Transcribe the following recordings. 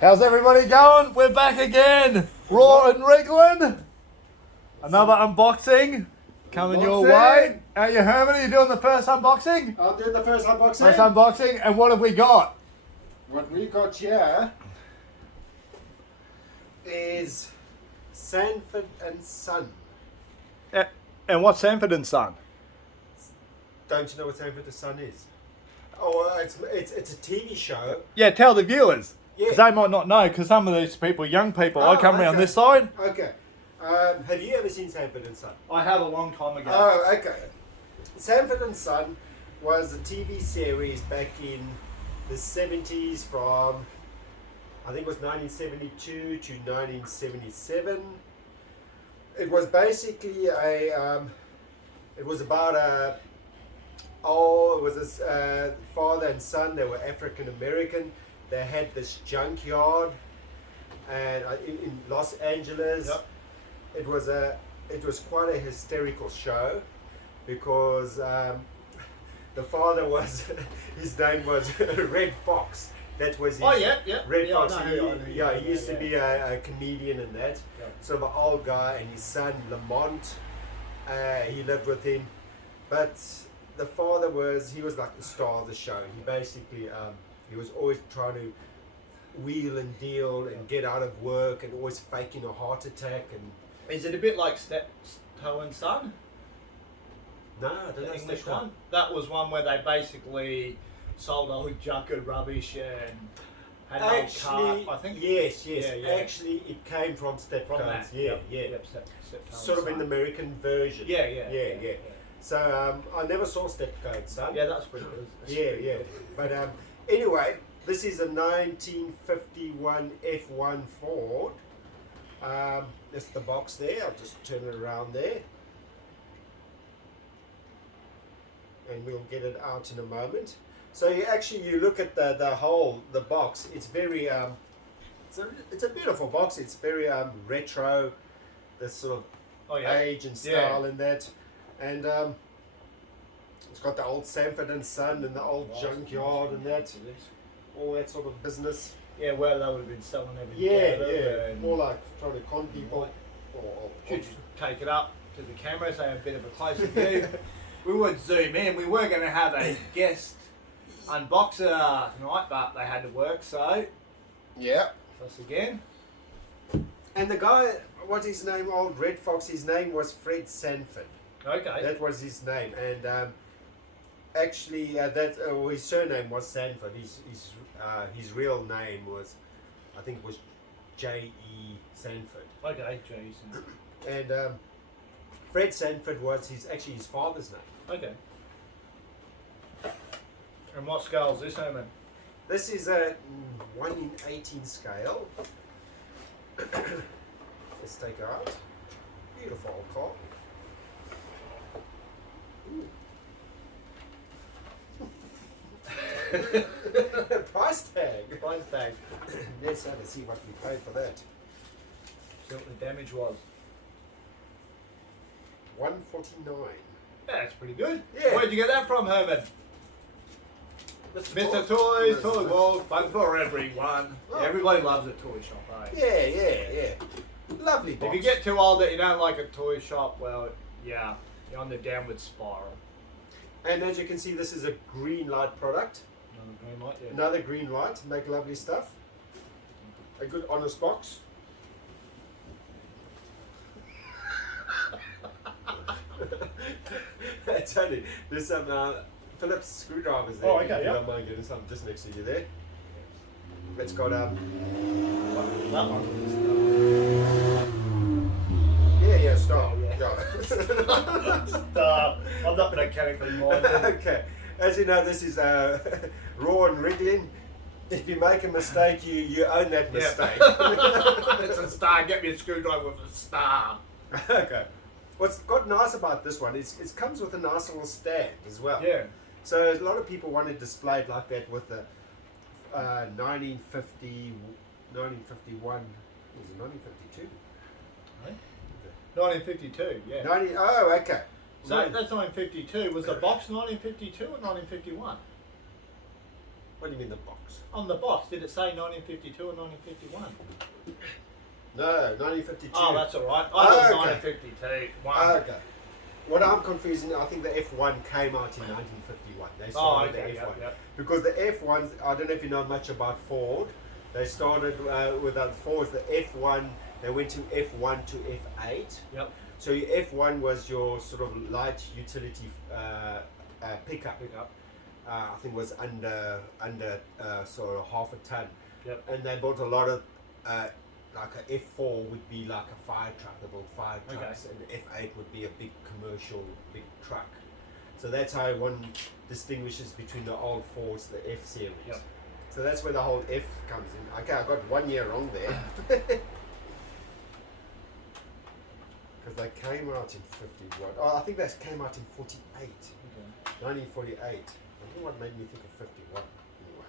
How's everybody going? We're back again. Raw and wriggling. Another unboxing coming your way. How you, Herman? Are you doing the first unboxing? I'm doing the first unboxing. First unboxing. And what have we got? What we got here is Sanford and Son. And what's Sanford and Son? Don't you know what Sanford and Son is? Oh, it's a TV show. Yeah, tell the viewers. Yeah. Because they might not know, because some of these people, young people, I come around okay. this side. Okay. Have you ever seen Sanford and Son? I have a long time ago. Oh, okay. Sanford and Son was a TV series back in the 70s from, I think it was 1972 to 1977. It was basically it was about it was this father and son. They were African American. They had this junkyard, and in Los Angeles. Yep. It was quite a hysterical show because the father was his name was Red Fox. That was his Red Fox. He used to be a comedian and that. Yep. Sort of an old guy, and his son Lamont, he lived with him, but the father was like the star of the show. He basically he was always trying to wheel and deal and get out of work and always faking a heart attack. And Is it a bit like Sanford and Son? no, I don't know. The English one? That was one where they basically sold a whole junk of rubbish and had an old cart, I think. Yes. Yeah. Actually, it came from Step From Cones. that. Yeah. Yep, Sort of an American version. Yeah. So I never saw Step Cones, son. Yeah, that's pretty good. Yeah. But anyway, this is a 1951 F1 Ford. That's the box there. I'll just turn it around there. And we'll get it out in a moment. So you look at the box. It's very it's a beautiful box. It's very retro, this sort of age and style and that, and it's got the old Sanford and Son and the old junkyard and that, all that sort of business. Yeah, well, they would have been selling everything. Yeah. More like trying to con people. Should take it up to the camera so I have a bit of a closer view. We would zoom in. We were going to have a guest unboxer tonight, but they had to work, so Yeah. us again. And the guy, what's his name? Old Red Fox. His name was Fred Sanford. Okay. That was his name, and actually, his surname was Sanford. His real name was, I think, it was J.E. Sanford. Okay, Jason. And Fred Sanford was his father's name. Okay. And what scale is this, Herman? This is a 1 in 18 scale. Let's take it out. Beautiful old car. Price tag. Price tag. Let's have a see what we paid for that. See what the damage was. $149. Yeah, that's pretty good. Yeah. Where'd you get that from, Herman? Mr. Toys, Toy World, fun for everyone. Oh. Yeah, everybody loves a toy shop, eh? Yeah. Lovely box. If you get too old that you don't like a toy shop, well, yeah, you're on the downward spiral. And as you can see, this is a green light product. Another green light, yeah. Another green light, make lovely stuff. A good honest box. I tell you, there's some Phillips screwdrivers there. Oh, okay, if you yeah. don't mind getting some just next to you there. It's got That one. yeah, stop. Yeah. Stop. I'm not mechanically minded. Okay. As you know, this is raw and wriggling. If you make a mistake, you own that mistake. It's a star. Get me a screwdriver with a star. Okay. What's got nice about this one is it comes with a nice little stand as well. Yeah. So a lot of people want to display it like that with the 1951. Was it 1952? 1952, yeah. Okay. So that's 1952. Was the box 1952 or 1951? What do you mean the box? On the box, did it say 1952 or 1951? No, 1952. Oh, that's all right. I Oh, thought okay. 1952. Okay. What I'm confusing, I think the F1 came out in 1951. They started the F1. Yep. Because the F1s, I don't know if you know much about Ford. They started with the Fords, the F1, they went to F1 to F8. Yep. So your F1 was your sort of light utility pickup. I think was under sort of half a ton. Yep. And they bought a lot of like a F4 would be like a fire truck. They built fire trucks, and F8 would be a big commercial big truck. So that's how one distinguishes between the old Fords, the F series. Yep. So that's where the whole F comes in. Okay, I got 1 year wrong there. Because they came out in 51. Oh, I think they came out in 48. Okay. 1948. I don't know what made me think of 51. Anyway.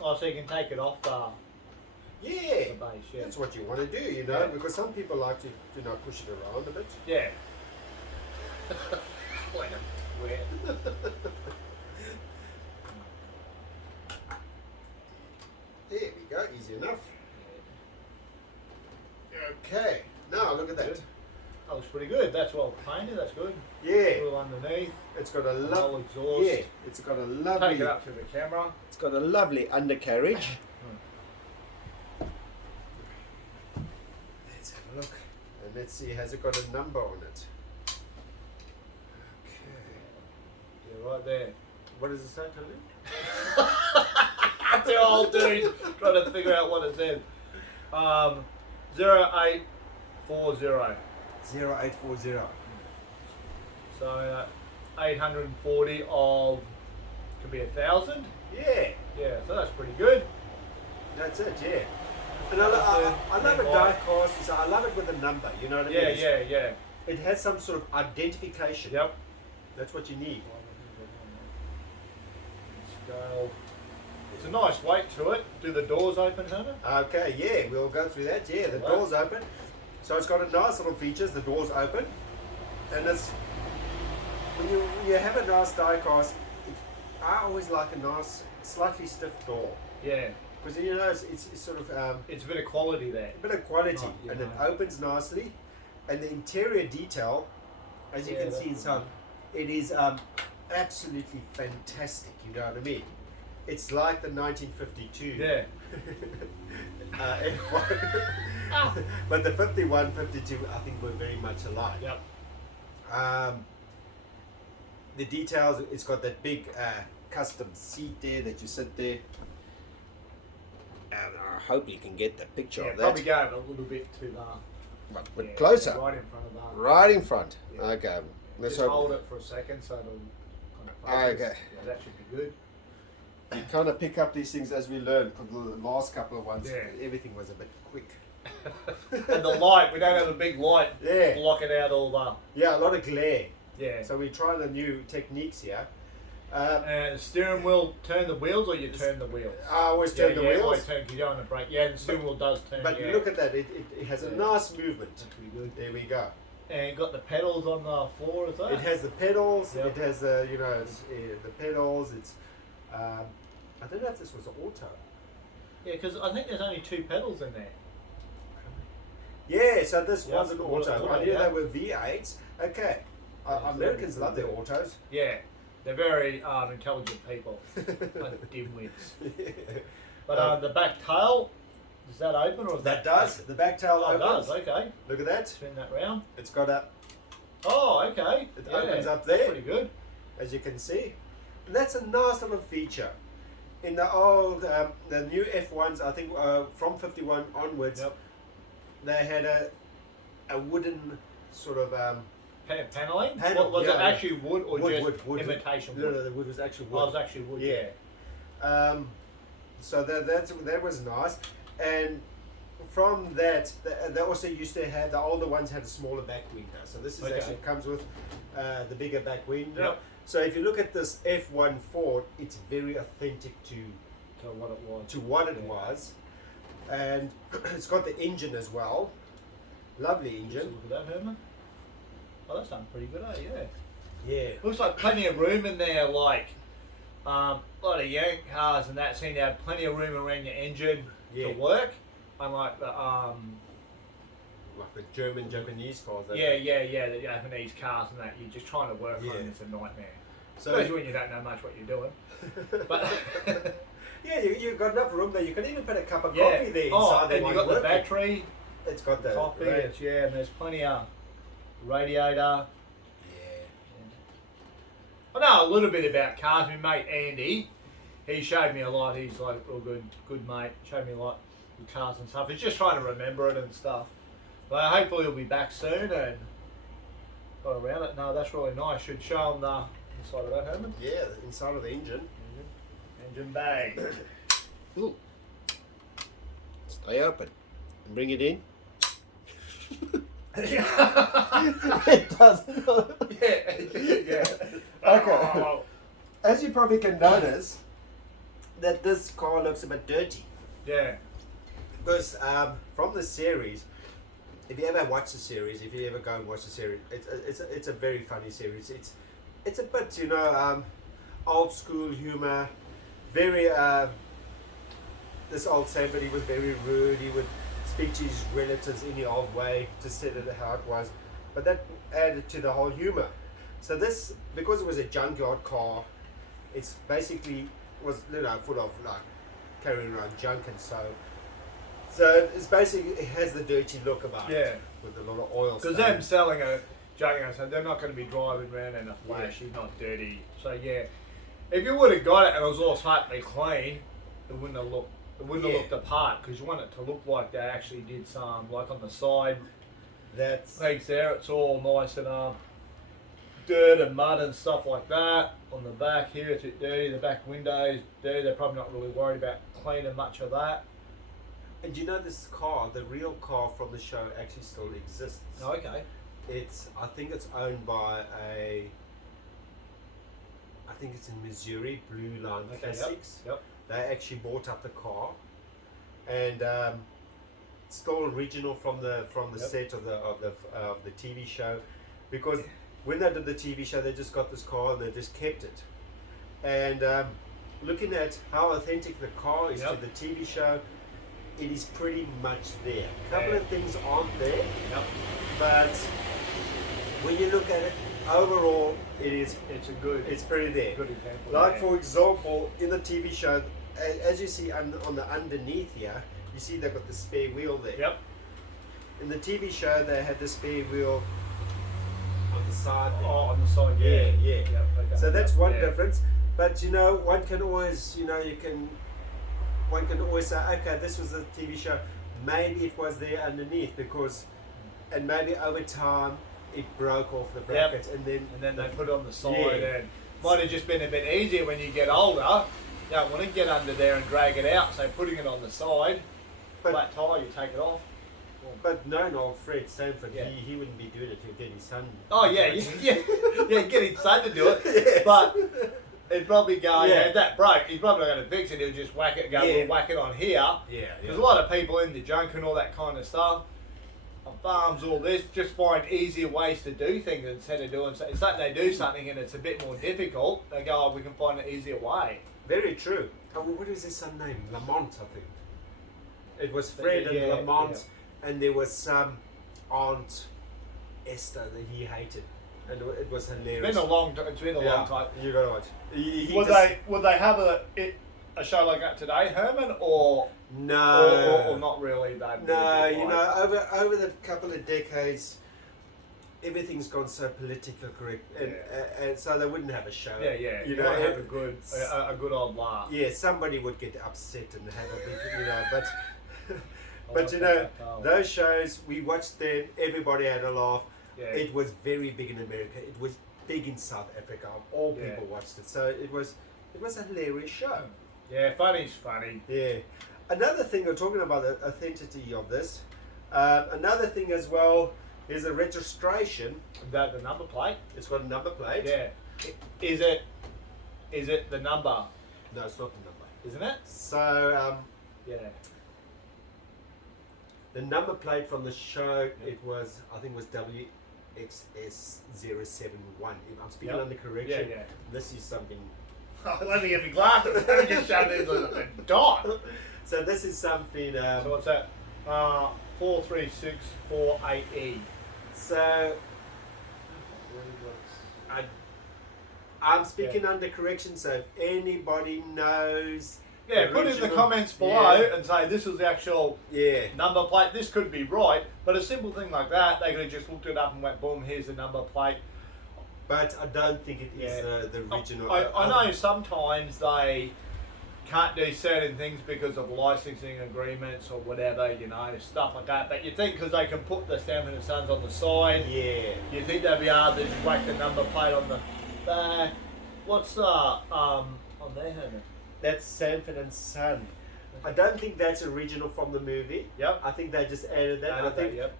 Oh, so you can take it off the Yeah, base, yeah. that's what you want to do, you know, because some people like to, you know, push it around a bit. Yeah. Where? There we go, easy enough. Okay, now look at that. Good. That looks pretty good. That's well painted. That's good. Yeah, All underneath. it's got a Whole lovely exhaust. Yeah, it's got a lovely. Take it up to the camera. It's got a lovely undercarriage. Let's have a look, and let's see. Has it got a number on it? Okay. Yeah, right there. What does it say, Tony? The old dude trying to figure out what it said. 0840. 0840. So 840 of could be 1,000. Yeah, Yeah, so that's pretty good. that's it. Yeah. And I love a die cast. So I love it with a number. You know what I mean? Yeah. It has some sort of identification. Yep. That's what you need. Scale. It's a nice weight to it. Do the doors open, Herman? Okay, yeah, we'll go through that. Yeah, the Right. door's open. So it's got a nice little features. The door's open, and it's when you have a nice die cast. I always like a nice, slightly stiff door Yeah. because you know it's sort of It's a bit of quality there. a bit of quality, Right, and yeah. it opens nicely, and the interior detail, as you Yeah, can that's see inside, it is absolutely fantastic. You know what I mean? It's like the 1952. Yeah. F1. But the 51, 52, I think were very much alike. Yep. The details, it's got that big custom seat there that you sit there. And I hope you can get the picture Yeah, of that. probably go a little bit to But yeah, closer. Right in front of that. Right in front. Yeah. Okay. Let's Just hope hold it for a second so it'll kind of focus. Okay. Yeah, that should be good. you kind of pick up these things as we learn. Because the last couple of ones, Yeah. everything was a bit quick. And the light, we don't have a big light Yeah. blocking out all the. Yeah, a lot of glare. Yeah. So we're trying the new techniques here. And steering wheel, turn the wheels or you turn the wheels? I always turn the wheels. Always turn, you don't want to brake. Yeah, and the steering wheel does turn. But yeah. look at that, it has a Yeah. nice movement. That's pretty good. There we go. And got the pedals on the floor as well. It has the pedals. Yep. It has the the pedals. It's I don't know if this was an auto. Yeah, because I think there's only 2 pedals in there. Yeah, so this Yep, was an auto. auto, I knew yeah. they were V8s. Okay, Yeah, Americans love their autos. Yeah, they're very intelligent people, like dimwits. But the back tail, does that open or is That does. The back tail Oh, it opens. does. Okay, Look at that. spin that round. It's got a, Oh, okay. It Yeah, opens up that's there. pretty good. as you can see. And that's a nice little feature. In the old, the new F1s, I think from 51 onwards, Yep. they had a wooden sort of Paneling? Panel, Was yeah, it yeah. actually wood or just wood. imitation No, wood? no, the wood was actual Oh, it wood. was actually wood. Yeah. Yeah. So that was nice, and from that, they also used to have the older ones had a smaller back window. So this is Okay. actually comes with the bigger back window. Yep. So if you look at this F1 Ford, it's very authentic to what it was. what it Yeah. was, and it's got the engine as well. Lovely Just engine. look at that, Herman. Oh, that's done pretty good, eh? Yeah. Yeah. Looks like plenty of room in there, like A lot of young cars and that seem to have plenty of room around your engine Yeah. to work. Unlike the Like the German, Japanese cars. the Japanese cars and that, you're just trying to work on them. It's a nightmare. So Especially when you don't know much what you're doing. But yeah, you've got enough room there. You can even put a cup of coffee there inside. and you've got the battery. It's got the Coffee, and there's plenty of radiator. Yeah. I know a little bit about cars. My mate Andy, he showed me a lot. He's like a real good mate. Showed me a lot with cars and stuff. He's just trying to remember it and stuff. But hopefully he'll be back soon and go around it. No, that's really nice. Should show him the inside of that, Herman. Yeah, the inside of the engine. Engine bay. Ooh. Stay open. Bring it in. It doesn't. Yeah. Okay. As you probably can notice, that this car looks a bit dirty. Yeah. Because from the series, if you ever watch the series, if you ever go and watch the series, it's a very funny series. It's a bit, you know, old school humor. Very this old Sanford, he was very rude. He would speak to his relatives in the old way, just said it how it was. But that added to the whole humor. So this, because it was a junkyard car, it's basically was, you know, full of like carrying around junk and so it's basically, it has the dirty look about it with a lot of oil. Because them selling a junkyard, so they're not going to be driving around in a flashy, not dirty. So yeah, if you would have got it and it was all slightly clean, it wouldn't have looked. It wouldn't have looked apart, because you want it to look like they actually did some, like on the side. That's Thanks there, it's all nice and dirt and mud and stuff like that. On the back here, it's a bit dirty. The back windows dirty. They're probably not really worried about cleaning much of that. And you know, this car, the real car from the show, actually still exists. Oh, okay. I think it's owned by I think it's in Missouri, Blue Line Classics. Yep. They actually bought up the car, and still original from the set of the TV show, because when they did the TV show, they just got this car and they just kept it. And looking at how authentic the car is to the TV show, it is pretty much there. A couple of things aren't there, but when you look at it overall, it's pretty there. Good example. Like for example, in the TV show, as you see on the underneath here, you see they've got the spare wheel there. Yep. In the TV show, they had the spare wheel on the side there. Oh, on the side, yeah. Yep, okay. So that's one difference. But you know, one can always say, okay, this was a TV show. Maybe it was there underneath and maybe over time it broke off the brackets, and then they put it on the side, and might have just been a bit easier when you get older. You don't want to get under there and drag it out, so putting it on the side, flat tire, you take it off. But knowing old Fred Sanford, he wouldn't be doing it. He'd get his son. Oh yeah, get his son to do it. Yes. But it'd probably go, if that broke, he's probably not going to fix it. He'll just whack it, we'll whack it on here. Yeah. There's a lot of people into junk and all that kind of stuff. On farms, all this, just find easier ways to do things instead of doing so. It's like they do something and it's a bit more difficult. They go, we can find an easier way. Very true. What was his son's name? Lamont, I think. It was Fred and Lamont, and there was some Aunt Esther that he hated, and it was hilarious. It's been a long time. You got to watch. Would they have a show like that today, Herman, or no, or not really? No, you know, over the couple of decades, everything's gone so politically correct, and so they wouldn't have a show. You know, have a good old laugh. Yeah, somebody would get upset and have a big, but. But you know, those shows, we watched them, everybody had a laugh. Yeah. It was very big in America. It was big in South Africa. All people watched it. So it was a hilarious show. Yeah, funny's funny. Yeah. Another thing, we're talking about the authenticity of this. Another thing as well is the registration. The number plate? It's got a number plate. Yeah. Is it the number? No, it's not the number. Isn't it? So, yeah. The number plate from the show, I think it was WXS071. If I'm speaking under correction. Yeah. This is something Let me get my glasses. Let me just show this a dot. So this is something. So what's that? 43648E. So I'm speaking under correction. So if anybody knows, Yeah, the put it in the original- comments below Yeah. and say this is the actual Yeah. number plate. This could be right, but a simple thing like that, they could have just looked it up and went, boom, here's the number plate. But I don't think it is the original. I know sometimes they can't do certain things because of licensing agreements or whatever, you know, stuff like that. But you think because they can put the Sanford and Sons on the side, Yeah. you think they'd be able to whack the number plate on the back. What's on there, Herman? That's Sanford and Son. I don't think that's original from the movie. Yep. I think they just added that. Added I think yep.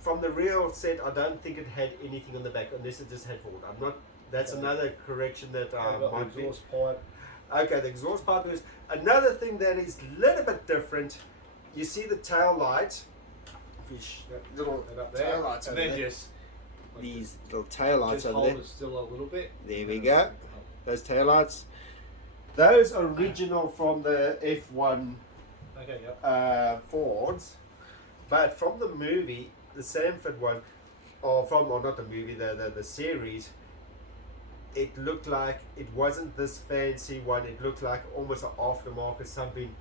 From the real set, I don't think it had anything on the back, unless it just had Ford. I'm not. That's Okay. another correction that Got the might be. exhaust pipe. Okay, the exhaust pipe is another thing that is a little bit different. You see the tail light. Little Right up there. tail lights and over then there. just These little tail lights just over hold there. it still a little bit. There we go. Those tail lights. Those are original from the F1 Okay, yep. Fords, but from the movie, the Samford one, or not the movie, the series, it looked like it wasn't this fancy one. It looked like almost an aftermarket something.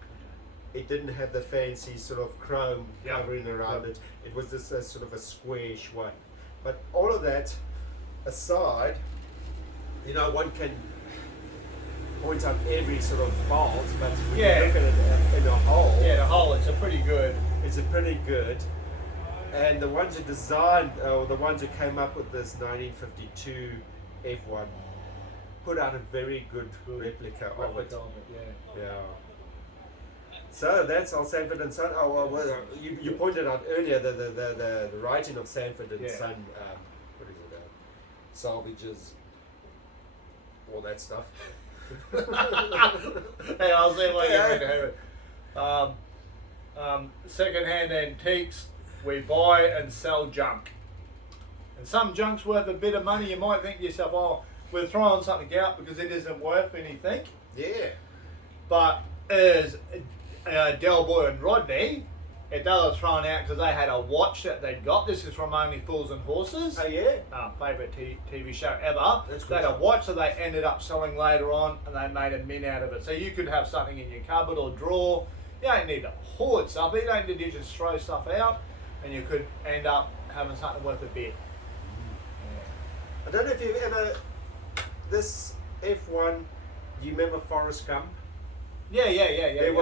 It didn't have the fancy sort of chrome Yep. covering around Yep. it. It was just a sort of a squarish one. But all of that aside, you know, one can point out every sort of fault, but when Yeah. you look at it in a whole, Yeah, the whole, it's a pretty good. it's a pretty good. And the ones who designed, or the ones who came up with this 1952 F1, put out a very good replica of it. Yeah. Yeah. So that's our Sanford and Son. Oh, well, you pointed out earlier the writing of Sanford and Yeah. Son. What is it? Salvages, all that stuff. Hey, I'll see if I can make it. Second-hand antiques, we buy and sell junk. And some junk's worth a bit of money. You might think to yourself, oh, we're throwing something out because it isn't worth anything. Yeah. But as Del Boy and Rodney, it does thrown out because they had a watch that they'd got. This is from Only Fools and Horses. Oh yeah. Favourite TV show ever. That's They had a watch that they ended up selling later on, and they made a mint out of it. So you could have something in your cupboard or drawer. You don't need to hoard stuff. You don't need to just throw stuff out, and you could end up having something worth a bit. I don't know if you've ever this F1. Do you remember Forrest Gump? Yeah. There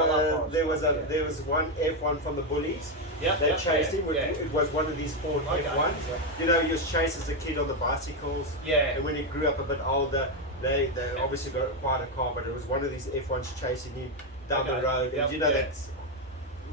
was one F1 from the Bullies that chased him. Yeah. It was one of these Ford Okay. F1s. You know, he was chased as a kid on the bicycles. Yeah. And when he grew up a bit older, they obviously got quite a car, but it was one of these F1s chasing him down the Okay. road. Yep. And you know Yeah. that's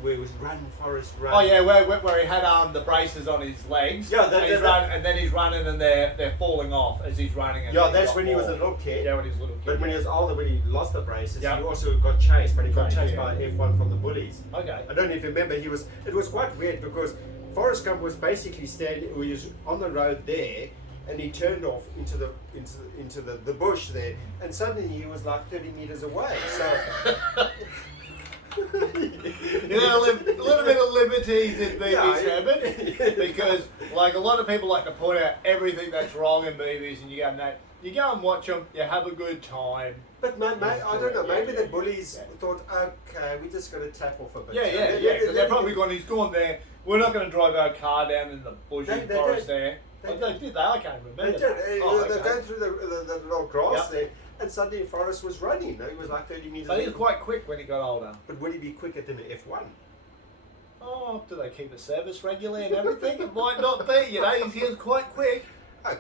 where it was run, Forrest, run. Oh yeah, where he had the braces on his legs. Yeah, and then he's running and they're falling off as he's running. And Yeah, he's that's got when he was more. a little kid. Yeah, when he was a little kid. But when he was older, when he lost the braces, Yep. he also got chased, but he got chased Yeah. by an F1 from the Bullies. Okay. I don't know if you remember, it was quite weird because Forrest Gump was basically standing, he was on the road there, and he turned off into the bush there, and suddenly he was like 30 meters away. So You know, a little bit of liberties in movies, Herman, because like a lot of people like to point out everything that's wrong in movies, and you go, no, you go and watch them, you have a good time. But I don't know, maybe Yeah, the Bullies thought, okay, we're just going to tap off a bit. Yeah, because they're probably going, he's gone there, we're not going to drive our car down in the bushy They forest did. there. They They did, I can't They remember. did. that. Oh, They're okay. going through the little grass Yep. there, and suddenly Forrest was running. He was like 30 meters But he away. was quite quick when he got older. But would he be quicker than an F1? Oh, do they keep a service regularly and everything? It might not be, you know, he was quite quick. Okay.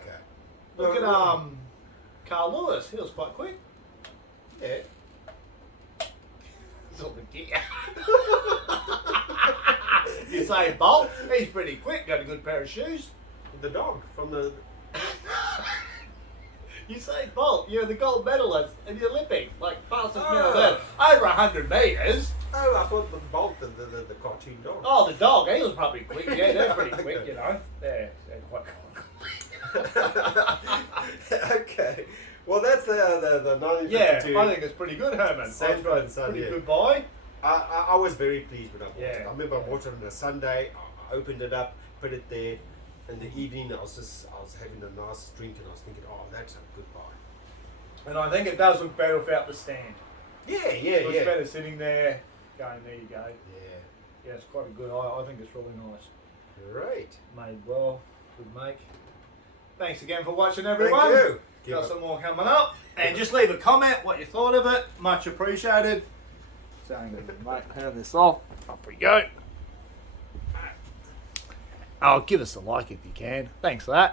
Look Well, at Carl Lewis, he was quite quick. Yeah. You say Bolt, he's pretty quick, got a good pair of shoes. The dog from the. You say Bolt, you're the gold medalist in the Olympics, like fastest man Oh. on earth, over 100 metres. Oh, I thought the Bolt, the cartoon dog. Oh, the dog, he was probably quick, yeah, they're pretty quick, you know. They're quite quick. Okay. Well, that's the 1952. Yeah, I think it's pretty good, Herman. Sanford and Son, pretty yeah. good buy. I was very pleased when I bought it. Yeah. I remember I bought it on a Sunday. I opened it up, put it there. In the evening, I was having a nice drink, and I was thinking, oh, that's a good buy. And I think it does look better without the stand. Yeah. It looks better sitting there, going, there you go. Yeah. Yeah, it's quite a good. I think it's really nice. Great. Made well, good make. Thanks again for watching, everyone. Thank you. Got some more coming up. And just leave a comment what you thought of it. Much appreciated. So I'm going to turn this off. Up we go. Oh, give us a like if you can. Thanks for that.